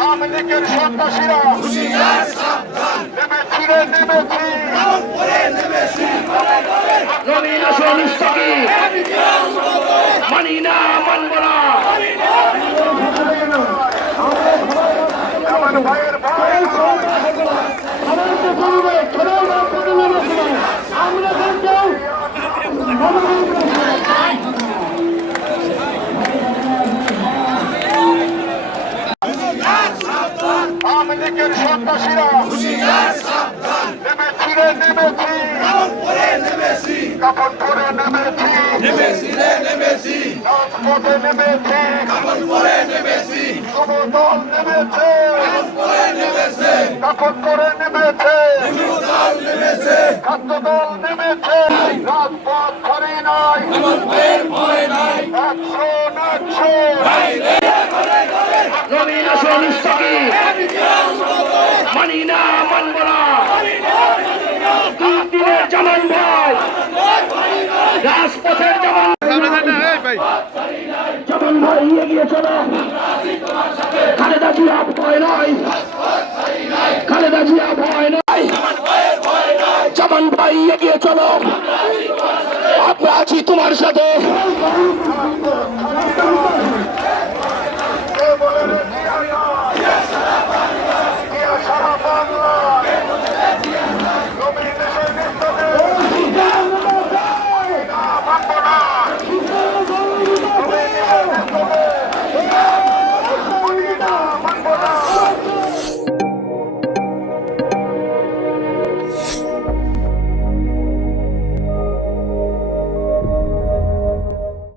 আওয়ামী লীগের সন্ত্রাসীরা। নেমেছি রে নেমেছি। নমিনেশন স্থগিত মানি না মানব না। আমার ভাইয়ের ভাই। আওয়ামী লীগের সন্ত্রাসীরা নেমেছি রে নেমেছি কাপড় পরে নেমেছি রাজপথে নেমেছি যুব দল নেমেছে কাপড় পরে নেমেছে খাদ্য দল নেমেছে রাজপথ ছাড়ি নাই একশো একশো নমিনেশন স্থগিত মানি না মানব না দুদিনের জামান ভাই রাজপথের জামান জামান ভাই। এগিয়ে চলো খালেদা জিয়া ভয় নয় খালেদা জিয়া ভয় নয় জামান ভাই এগিয়ে চলো আমরা আছি তোমার সাথে।